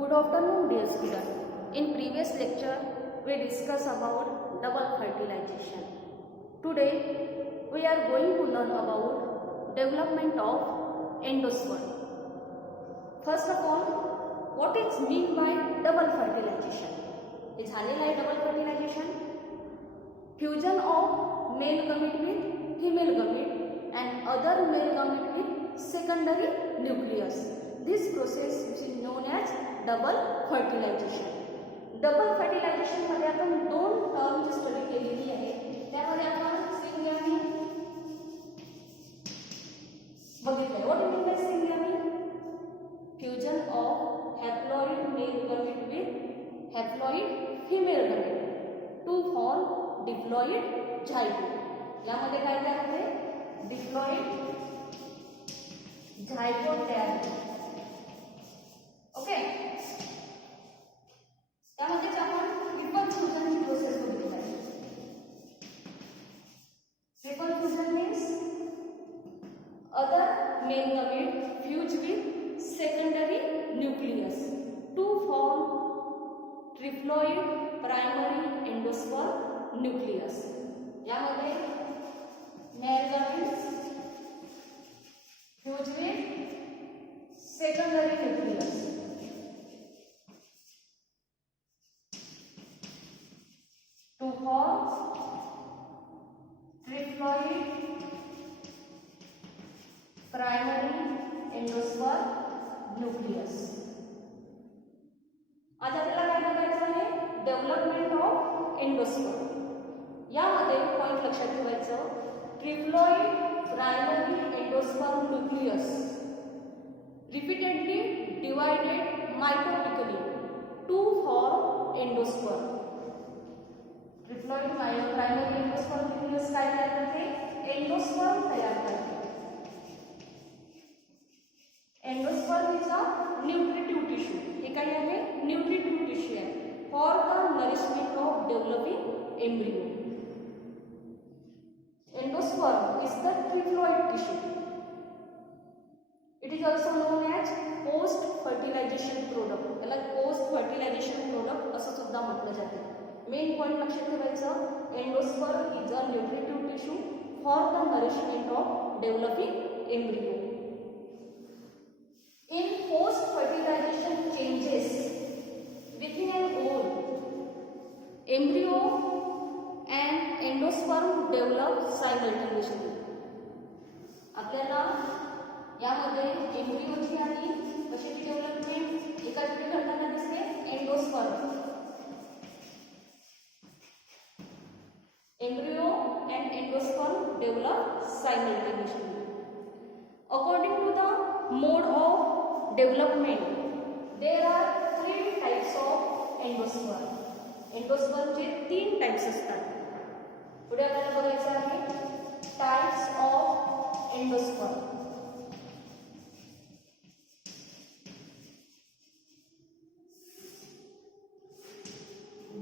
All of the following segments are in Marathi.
Good afternoon, dear student. In previous lecture, we discussed about double fertilization. Today, we are going to learn about development of endosperm. First of all, what is mean by double fertilization? Is double fertilization? Fusion of male gamete with female gamete and other male gamete with secondary nucleus. This process which is known as double fertilisation. Double fertilisation मध्ये आपण दोन टर्म स्टडी केलेली आहे. त्यामध्ये आपण सिंगॅमी बघितलं. What is mean syngamy? Fusion of haploid male gamete with haploid female gamete to form diploid zygote. यामध्ये काय तयार होते? डिप्लॉइड झायगोट तयार होते. ओके, त्यामध्येच आपण ट्रिपल फ्युजनची प्रोसेस बघितली आहे. Triple fusion means other male gamete fuse with secondary nucleus to form triploid primary endosperm nucleus. यामध्ये male gamete fuse with secondary nucleus to form triploid primary endosperm nucleus. आज आपल्याला काय बघायचं आहे? Development of endosperm. यामध्ये पॉइंट लक्षात ठेवायचं, triploid primary endosperm nucleus repeatedly divided mitotically to form endosperm. Triploid primary endosperm nucleus काय तयार करते? एंडोस्पर्म तयार करते. Endosperm is a nutritive tissue. हे काय आहे? न्यूट्रिटिव्ह टिश्यू आहे for the nourishment of developing embryo. Endosperm is the triploid tissue. It is also known as post fertilization product. याला पोस्ट फर्टिलायझेशन प्रोडक्ट असं सुद्धा म्हटलं जाते. मेन पॉइंट लक्षात ठेवायचं, endosperm is a nutritive tissue for the nourishment of developing embryo. In post fertilisation changes within an ovule, embryo and endosperm develop simultaneously. आपल्याला यामध्ये एम्ब्रियोची आणि कशाची डेव्हलपमेंट एका ठिकाणी घडताना दिसते? Endosperm. Embryo and endosperm develop simultaneously. According to the mode of development, there are 3 types of endosperm. एंडोस्पर्मचे 3 types असतात. पुढे आपल्याला बघायचं आहे types of endosperm.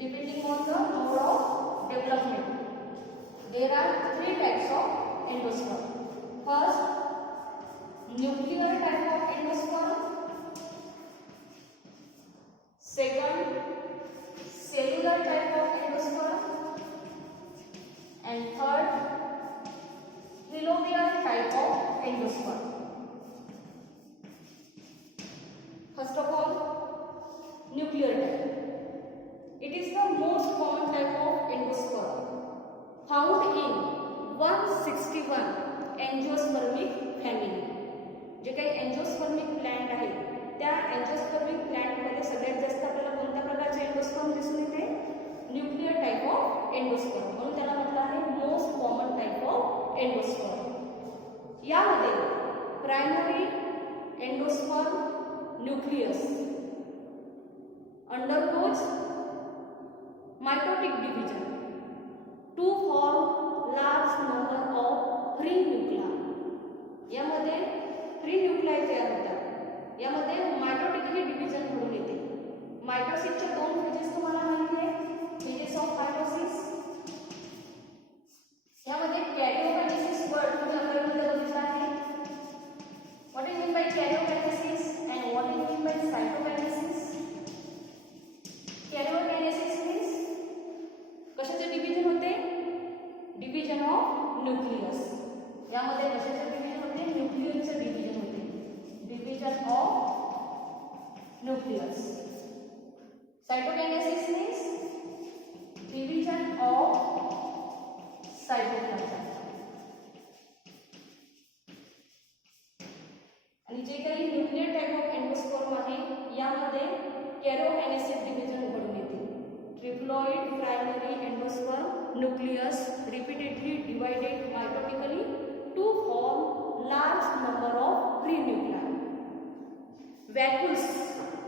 Depending on the mode of development, there are 3 types of endosperm. First, nuclear type of endosperm. Second, cellular type of endosperm. And third, telomere type of endosperm. First of all, nuclear type. It is the most common type of endosperm found in 161 angiospermic family. जे काही एंजियोस्पर्मिक प्लांट आहे त्या एंजियोस्पर्मिक प्लांट मध्ये सगळ्यात जास्त आपल्याला कोणत्या प्रकारचे एंडोस्पर्म दिसून येते? Nuclear type of endosperm. म्हणून त्याला म्हटलं आहे most common type of endosperm. यामध्ये primary endosperm nucleus undergoes mitotic division to form large number of free nuclei. यामध्ये फ्री न्यूक्लाई तयार होतात. यामध्ये मायटोटिकली डिव्हिजन घडून येते. मायटोसिसच्या 2 फेजेस तुम्हाला माहिती आहे. Phases of mitosis. यामध्ये कॅरिओकायनेसिस वर्ड तुम्ही आपल्याला बघितला आहे. What is mean by karyokinesis and what is mean by cytokinesis? nucleus. Cytokinesis means division of cytoplasm. आणि जे काही न्यूक्लियर टाइप ऑफ एंडोस्पर्म आहे यामध्ये कॅरियोकायनेसिस डिव्हिजन घडून येते. Triploid primary endosperm nucleus repeatedly divided mitotically to form large number of free nuclei. Vacuoles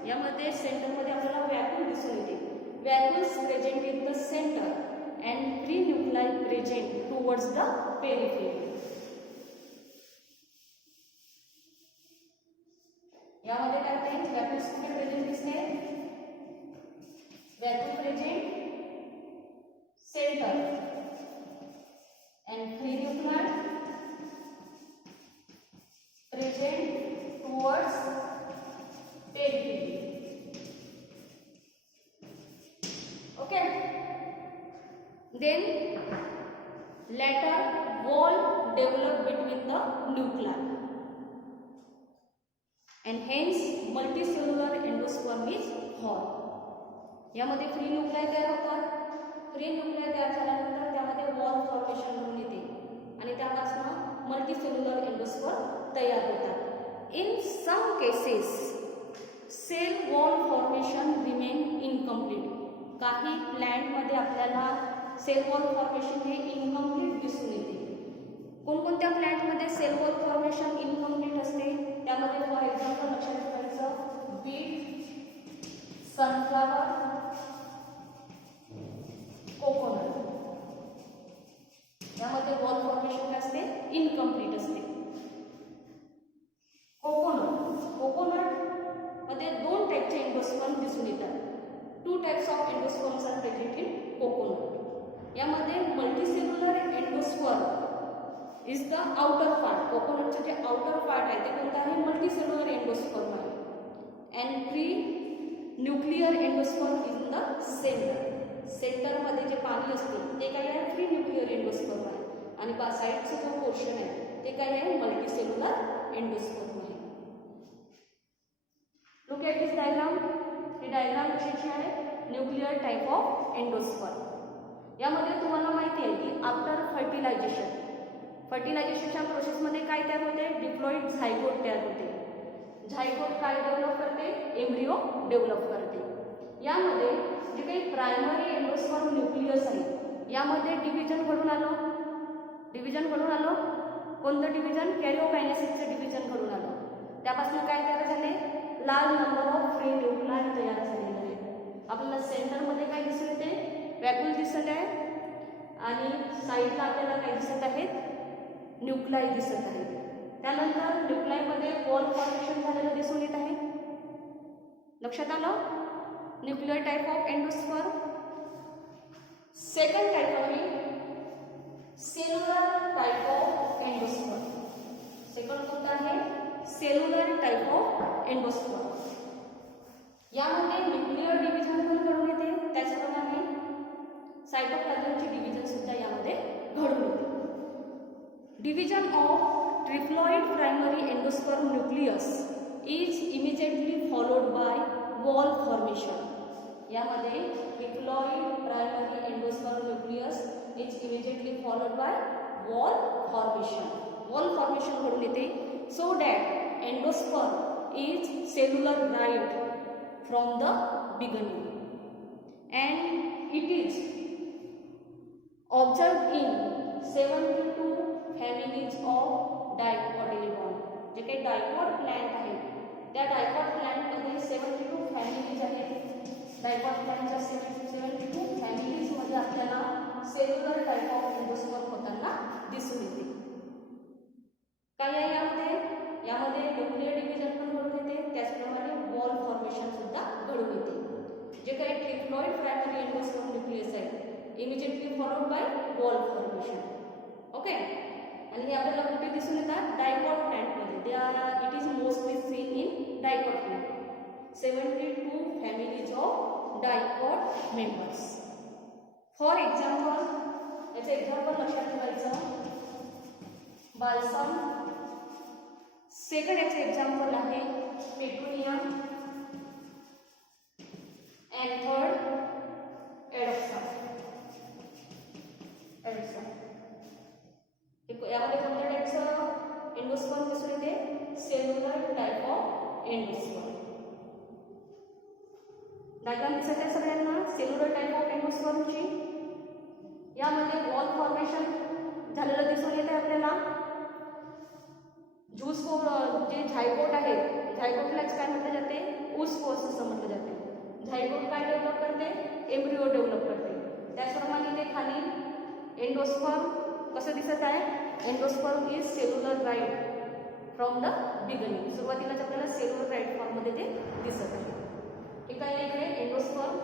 यामध्ये सेंटरमध्ये आपल्याला वॅक्यूल दिसून येते. Vacuoles present in the centre and free nuclei present towards the periphery. यामध्ये काय होते वॅक्यूल्स कुठे प्रेझेंट दिसते. Vacuole present centre and free nuclei present towards periphery. Okay. Then later wall develop between the nuclei and hence multicellular endosperm is formed. यामध्ये फ्री न्यूक्लियाय तयार होतात. फ्री न्यूक्लियाय तयार झाल्यानंतर त्यामध्ये वॉल फॉर्मेशन होऊन येते आणि त्यापासून मल्टीसेल्युलर एंडोस्पर्म तयार होतात. In some cases cell wall formation remain incomplete. काही प्लॅन्टमध्ये आपल्याला सेल वॉल फॉर्मेशन हे इनकम्प्लीट दिसून येते. कोणकोणत्या प्लॅन्टमध्ये सेल वॉल फॉर्मेशन इनकम्प्लीट असते त्यामध्ये फॉर एक्झाम्पल लक्षात ठेवायचं बीट, सनफ्लावर, कोकोनट. यामध्ये वॉल फॉर्मेशन काय असते इनकम्प्लीट असते. कोकोनट मध्ये दोन टाइपचे एंडोस्पर्म दिसून येतात. Two types of endosperms are present in coconut. यामध्ये multicellular endosperm is the outer part. कोकोनटचे जे आउटर पार्ट आहे ते कोणतं आहे मल्टीसेल्युलर एंडोस्पर्म आहे. And free nuclear endosperm in the centre. सेंटरमध्ये जे पाणी असते ते काय आहे फ्री न्यूक्लियर एंडोस्पर्म आहे आणि साईडचा जो पोर्शन आहे ते काय आहे मल्टीसेल्युलर एंडोस्पर्म आहे. Look at this diagram. He diagram कशाची आहे न्यूक्लियर टाइप ऑफ एंडोस्पर्म. यामध्ये तुम्हाला माहिती आहे की आफ्टर फर्टिलायझेशनच्या प्रोसेसमध्ये काय तयार होते डिप्लॉइड झायगोट तयार होते. झायगोट काय डेव्हलप करते एम्ब्रिओ डेव्हलप करते. यामध्ये जे काही प्रायमरी एंडोस्पर्म न्यूक्लियस आहे यामध्ये डिव्हिजन घडून आलं. कोणतं डिव्हिजन कॅरियोकायनेसिसचं डिव्हिजन घडून आलं. त्यापासून काय तयार झाले large number of free nuclei तयार झालेले आहेत. आपल्याला सेंटरमध्ये काय दिसून येते वॅक्यूल दिसत आहे आणि साईडला आपल्याला काय दिसत आहेत न्यूक्लियाय दिसत आहेत. त्यानंतर न्यूक्लियायमध्ये वॉल फॉर्मेशन झालेलं दिसून येत आहे. लक्षात आलं nuclear type of endosperm. Second type आहे cellular type of endosperm. Second कोणता आहे सेल्युलर टाइप ऑफ एंडोस्पर्म. यामध्ये न्यूक्लियर डिव्हिजन पण घडून येते त्याचप्रमाणे सायटोप्लाझमची डिव्हिजन सुद्धा यामध्ये घडून येते. Division of triploid primary endosperm nucleus is immediately followed by wall formation. यामध्ये triploid primary endosperm nucleus is immediately followed by wall formation. Wall formation घडून येते so that endosperm is cellularized from the beginning and it is observed in 72 families of dicotyledon. जे काही डायकॉट प्लांट आहे त्या डायकॉट प्लांटमध्ये 72 फॅमिलीज आहेत. डायकॉट प्लांटच्या 72 फॅमिलीजमध्ये आपल्याला सेल्युलर टाइप ऑफ एंडोस्पर्म होताना दिसून येते. काय आहे यामध्ये न्यूक्लियर डिव्हिजन पण घडून येते त्याचप्रमाणे वॉल फॉर्मेशन सुद्धा घडून येते. जे काही ट्रिप्लॉइड प्रायमरी एंडोस्पर्म न्यूक्लियस आहे immediately followed by wall formation. Okay. आणि हे आपल्याला कुठे दिसून येतात डायकॉट प्लांटमध्ये. It is mostly seen in dicot plant. 72 families of dicot members. For example याचं एक्झाम्पल लक्षात ठेवायचं बाल्सम. सेकंड याचं एक्झाम्पल आहे पेटुनिया. डायग्राम दिसत आहे सगळ्यांना सेल्युलर टाईप ऑफ एंडोस्पर्मची. यामध्ये वॉल फॉर्मेशन झालेलं दिसून येते आपल्याला. जे झायगोट आहे, झायगोटलाच काय म्हटलं जाते, ऊसकोस असं म्हटलं जाते. झायगोट काय डेव्हलप करते, एम्ब्रिओ डेव्हलप करते. त्याचप्रमाणे ते खाली एंडोस्पर्म कसं दिसत आहे, endosperm is cellular right from the beginning. सुरुवातीलाच आपल्याला सेल्युलर राईट फॉर्ममध्ये ते दिसत आहे. ठीक आहे, इकडे एंडोस्पर्म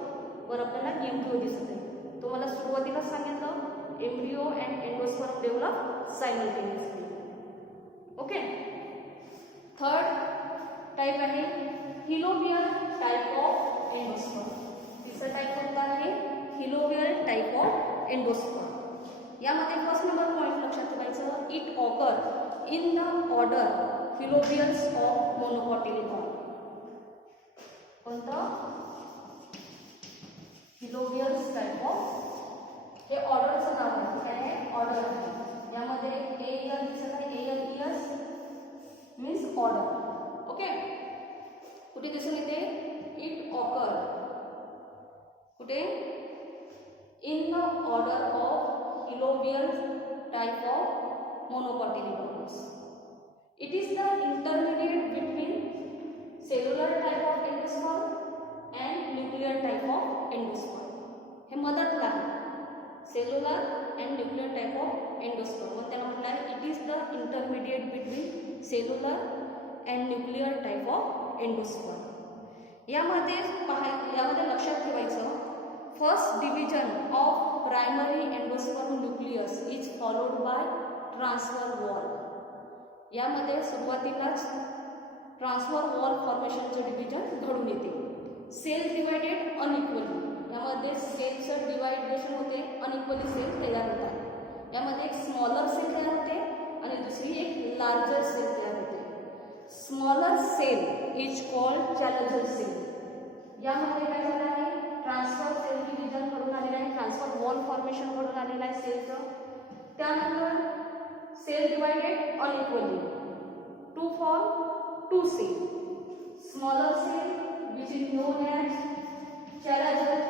वर आपल्याला एम्ब्रिओ दिसत आहे. तुम्हाला सुरुवातीलाच सांगितलं embryo and endosperm develop simultaneously. Okay. Third type आहे हिलोबियल टाइप ऑफ एंडोस्पर्म. तिसरा टाइप कोणता आहे, हिलोबियल टाइप ऑफ एंडोस्पर्म. यामध्ये फर्स्ट नंबर पॉइंट लक्षात ठेवायचं, it occur in the order helobiales of monocotyledon. कोणतं, हिलोबियल्स टाइप ऑफ, हे ऑर्डरचं नाव आहे. काय आहे, ऑर्डर आहे. यामध्ये एल दिसत आहे, एस मीन्स ऑर्डर. ओके. कुठे दिसून येते, इट ऑकर कुठे, in the order of helobial type of monocotyledons. It is the intermediate between cellular type of endosperm and nuclear type of endosperm. हे मदतला आहे, cellular and nuclear type of endosperm. मग त्याला म्हटलं आहे it is the intermediate between cellular and nuclear type of endosperm. यामध्ये लक्षात ठेवायचं, first division of primary endosperm nucleus is followed by transfer wall. यामध्ये सुरुवातीलाच ट्रान्सफर वॉल फॉर्मेशनचे डिव्हिजन घडून येते. Cell divided unequally. यामध्ये सेलचं डिवायडेशन होते, अनइक्वली सेल तयार होतात. यामध्ये एक स्मॉलर सेल तयार होते आणि दुसरी एक लार्जर सेल तयार होते. Smaller cell is called chalazal cell. यामध्ये काय झालं आहे, ट्रान्सफर सेल डिव्हिजन घडून आलेलं आहे, ट्रान्सफर वॉल फॉर्मेशन घडून आलेलं आहे सेलचं. त्यानंतर cell divided unequally to form two cell. Smaller cell which is known as chalazal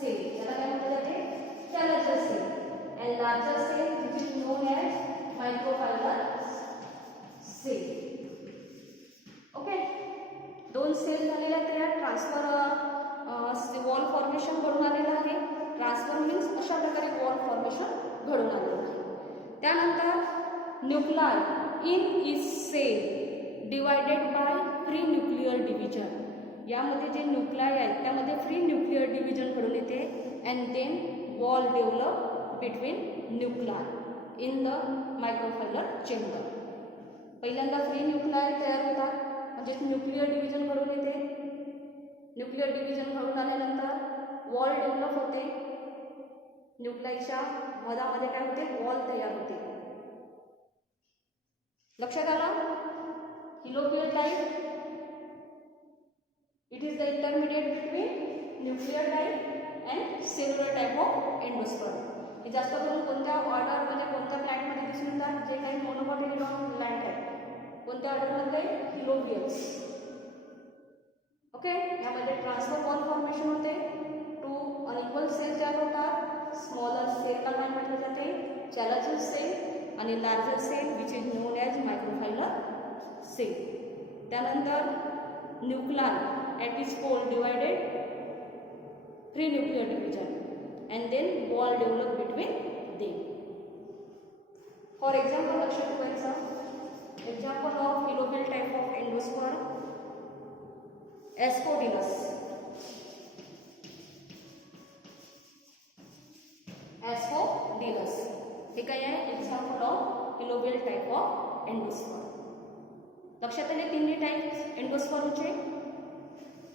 cell, याला काय म्हटलं जाते, chalazal cell. And larger cell which is known as micropylar cell. Okay. दोन सेल झालेल्या तयार, ट्रान्सफर वॉल फॉर्मेशन घडून आलेलं आहे. ट्रान्सफर मीन्स अशा प्रकारे वॉल फॉर्मेशन घडून आलेलं आहे. त्यानंतर nuclear in is cell divided by free nuclear division. यामध्ये जे न्यूक्लिय आहेत त्यामध्ये फ्री न्यूक्लियर डिव्हिजन घडून येते. And then wall develop between nuclei in the micropylar chamber. पहिल्यांदा फ्री न्यूक्लिय तयार होतात, म्हणजे न्यूक्लियर डिव्हिजन घडून येते. न्यूक्लियर डिव्हिजन घडून आल्यानंतर वॉल डेव्हलप होते. न्यूक्लियच्या मधामध्ये काय होते, वॉल तयार होते. लक्षात आलं, helobial type it is the intermediate between nuclear type and cellular type of endosperm. हे जास्त करून कोणत्या ऑर्डरमध्ये, कोणत्या प्लॅन्टमध्ये दिसून येतात, जे काही मोनोकॉटिलिडॉन प्लॅन्ट आहे, कोणत्या ऑर्डरमध्ये, हिलोबियल्स. ओके. यामध्ये ट्रान्सफर वॉल फॉर्मेशन होते, टू अनइक्वल सेल तयार होतात. स्मॉलर सेलला काय म्हटलं जाते, चॅलेंजर सेल. आणि larger cell which is known as micropylar cell. त्यानंतर nuclear at its pole divided three nuclear division and then wall develop between them. For example, लक्षात ठेवायचं, example of hilobial type of endosperm, Asphodilus. Asphodilus हे काय आहे, example of helobial type of endosperm. लक्षात आले तिन्ही टाइप्स एंडोस्पर्मचे,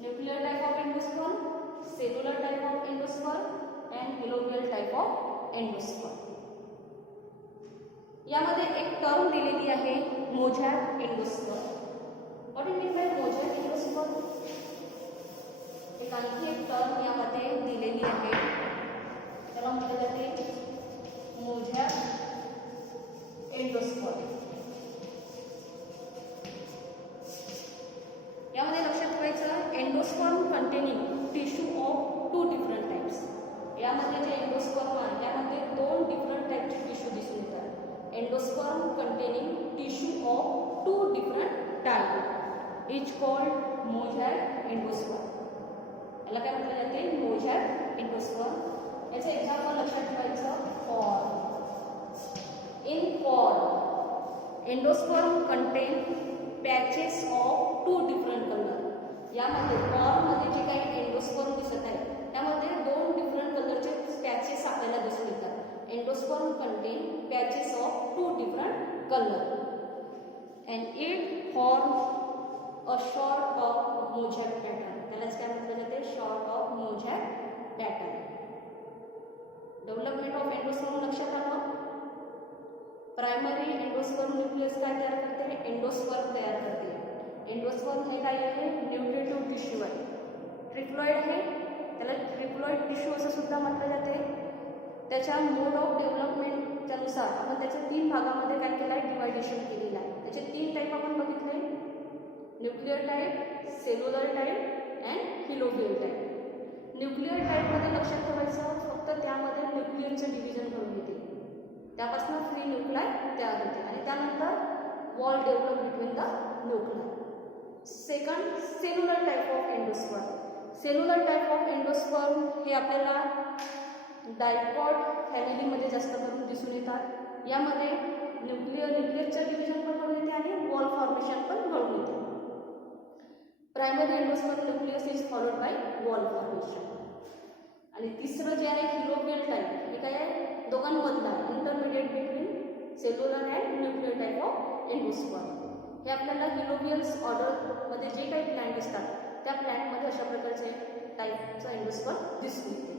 nuclear type of endosperm, cellular type of endosperm and helobial type of endosperm. यामध्ये एक टर्म दिलेली आहे, mosaic endosperm. What it mean by mosaic endosperm? एक आणखी एक टर्म यामध्ये दिलेली आहे, त्याला म्हटलं जाते मोझॅक एंडोस्पर्म. यामध्ये लक्षात ठेवायचं, endosperm containing tissue of two different types. यामध्ये जे एंडोस्पर्म आहे त्यामध्ये दोन डिफरंट टाईपचे टिश्यू दिसून येतात. Endosperm containing tissue of two different type is called mosaic endosperm. याला काय म्हटलं जाते? Mosaic endosperm. याचं एक्झाम्पल लक्षात ठेवायचं. Form. In form endosperm contain patches of two different colour. यामध्ये फॉर्ममध्ये जे काही एंडोस्पर्म दिसत आहे त्यामध्ये दोन डिफरंट कलरचे पॅचेस आपल्याला दिसून येतात. Endosperm contain patches of two different colour and it form a sort of mosaic pattern. त्यालाच काय म्हटलं जाते? Sort of mosaic pattern. Development of endosperm लक्षात आलं. प्रायमरी एंडोस्पर्म न्यूक्लियस काय तयार करते? एंडोस्पर्म तयार करते. एंडोस्पर्म हे काय आहे? न्यूट्रिटिव्ह टिश्यू आहे. ट्रिप्लॉइड आहे, त्याला ट्रिप्लॉइड टिश्यू असं सुद्धा म्हटलं जाते. त्याच्या मोड ऑफ डेव्हलपमेंटच्या नुसार आपण त्याच्या 3 भागामध्ये काय केलं आहे? डिवायडेशन केलेलं आहे. त्याचे 3 टाईप आपण बघितले. Nuclear type, cellular type and helobial type. Nuclear टाईपमध्ये लक्षात ठेवायचं फक्त त्यामध्ये न्यूक्लियरचं डिव्हिजन घडून येते. त्यापासून फ्री न्यूक्लाय तयार होते आणि त्यानंतर wall develop between the nuclei. Second, cellular type of endosperm. Cellular type of endosperm हे आपल्याला डायकॉट फॅमिलीमध्ये जास्त करून दिसून येतात. यामध्ये न्यूक्लियरचं डिव्हिजन पण घडून येते आणि वॉल फॉर्मेशन पण घडून येते. Primary endosperm nucleus is followed by wall formation. आणि तिसरं जे आहे हिलोबियल टाईप, हे काय आहे? दोघांमधला intermediate between cellular and nuclear type of endosperm. हे आपल्याला हिलोबियल्स ऑर्डरमध्ये जे काही प्लॅन्ट असतात त्या प्लॅन्टमध्ये अशा प्रकारचे टाईपचं एंडोस्पर्म दिसून येते.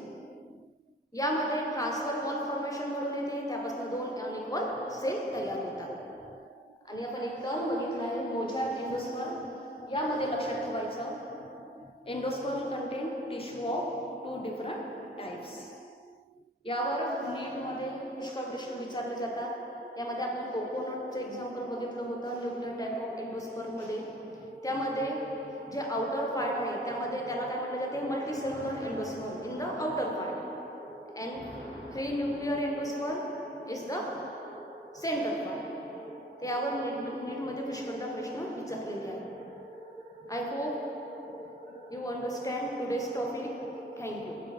यामध्ये ट्रान्सफर वॉल फॉर्मेशन घडून येते. त्यापासून 2 अनइक्वल सेल तयार होतात. आणि आपण एक टर्म बघितला आहे मोझॅक एंडोस्पर्म. यामध्ये लक्षात ठेवायचं endosperm contain tissue of two different types. यावर नीटमध्ये पुष्कळ प्रश्न विचारले जातात. यामध्ये आपण कोकोनटचं एक्झाम्पल बघितलं होतं न्यूक्लियर टाईप ऑफ एंडोस्पर्ममध्ये. त्यामध्ये जे आउटर पार्ट आहे त्यामध्ये त्याला काय म्हटलं जाते? Multicellular endosperm in the outer part and free nuclear endosperm is the centre part. त्यावर नीटमध्ये पुष्कळदा प्रश्न विचारलेले आहे. I hope you understand today's topic. Thank you.